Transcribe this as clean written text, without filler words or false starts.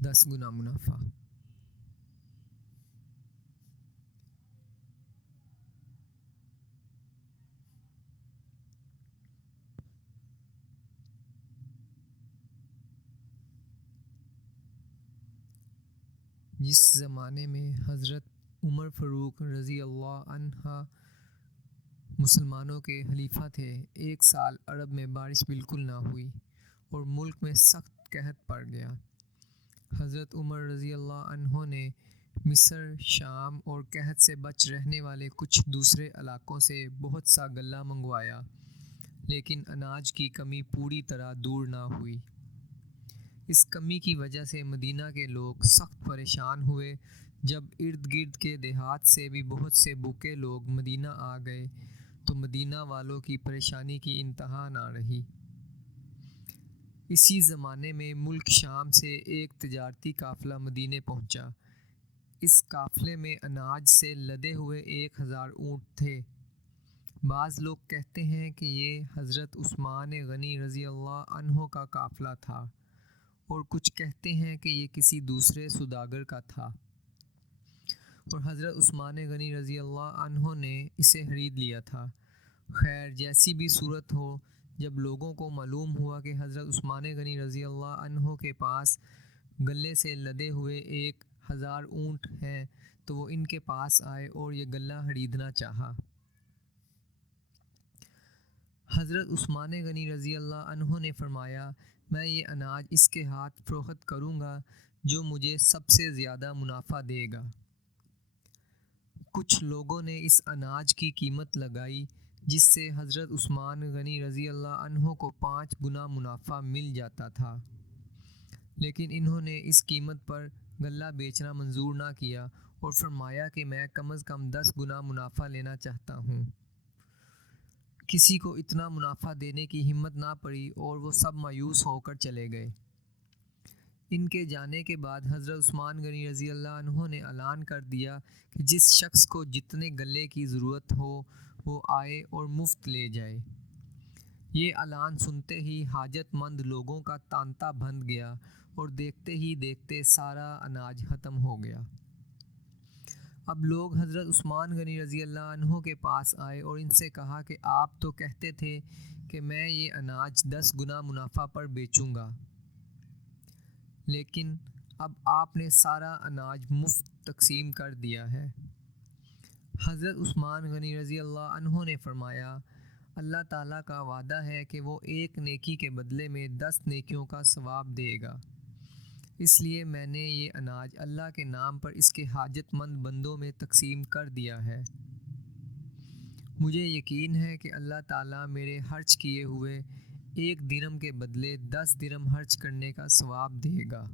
10 گنا منافع۔ جس زمانے میں حضرت عمر فاروق رضی اللہ عنہ مسلمانوں کے خلیفہ تھے، ایک سال عرب میں بارش بالکل نہ ہوئی اور ملک میں سخت قحط پڑ گیا۔ حضرت عمر رضی اللہ عنہ نے مصر، شام اور قحط سے بچ رہنے والے کچھ دوسرے علاقوں سے بہت سا غلہ منگوایا، لیکن اناج کی کمی پوری طرح دور نہ ہوئی۔ اس کمی کی وجہ سے مدینہ کے لوگ سخت پریشان ہوئے۔ جب ارد گرد کے دیہات سے بھی بہت سے بھوکے لوگ مدینہ آ گئے تو مدینہ والوں کی پریشانی کی انتہا نہ رہی۔ اسی زمانے میں ملک شام سے ایک تجارتی قافلہ مدینہ پہنچا۔ اس قافلے میں اناج سے لدے ہوئے 1000 اونٹ تھے۔ بعض لوگ کہتے ہیں کہ یہ حضرت عثمان غنی رضی اللہ عنہ کا قافلہ تھا، اور کچھ کہتے ہیں کہ یہ کسی دوسرے سوداگر کا تھا، اور حضرت عثمان غنی رضی اللہ عنہ نے اسے خرید لیا تھا۔ خیر، جیسی بھی صورت ہو، جب لوگوں کو معلوم ہوا کہ حضرت عثمان غنی رضی اللہ عنہ کے پاس غلے سے لدے ہوئے 1000 اونٹ ہیں تو وہ ان کے پاس آئے اور یہ غلہ خریدنا چاہا۔ حضرت عثمان غنی رضی اللہ عنہ نے فرمایا، میں یہ اناج اس کے ہاتھ فروخت کروں گا جو مجھے سب سے زیادہ منافع دے گا۔ کچھ لوگوں نے اس اناج کی قیمت لگائی جس سے حضرت عثمان غنی رضی اللہ عنہ کو 5 گنا منافع مل جاتا تھا، لیکن انہوں نے اس قیمت پر غلہ بیچنا منظور نہ کیا اور فرمایا کہ میں کم از کم 10 گنا منافع لینا چاہتا ہوں۔ کسی کو اتنا منافع دینے کی ہمت نہ پڑی اور وہ سب مایوس ہو کر چلے گئے۔ ان کے جانے کے بعد حضرت عثمان غنی رضی اللہ عنہ نے اعلان کر دیا کہ جس شخص کو جتنے غلے کی ضرورت ہو وہ آئے اور مفت لے جائے۔ یہ اعلان سنتے ہی حاجت مند لوگوں کا تانتا بندھ گیا اور دیکھتے ہی دیکھتے سارا اناج ختم ہو گیا۔ اب لوگ حضرت عثمان غنی رضی اللہ عنہ کے پاس آئے اور ان سے کہا کہ آپ تو کہتے تھے کہ میں یہ اناج 10 گنا منافع پر بیچوں گا، لیکن اب آپ نے سارا اناج مفت تقسیم کر دیا ہے۔ حضرت عثمان غنی رضی اللہ عنہ نے فرمایا، اللہ تعالیٰ کا وعدہ ہے کہ وہ ایک نیکی کے بدلے میں 10 نیکیوں کا ثواب دے گا، اس لیے میں نے یہ اناج اللہ کے نام پر اس کے حاجت مند بندوں میں تقسیم کر دیا ہے۔ مجھے یقین ہے کہ اللہ تعالیٰ میرے خرچ کیے ہوئے 1 درہم کے بدلے 10 درہم خرچ کرنے کا ثواب دے گا۔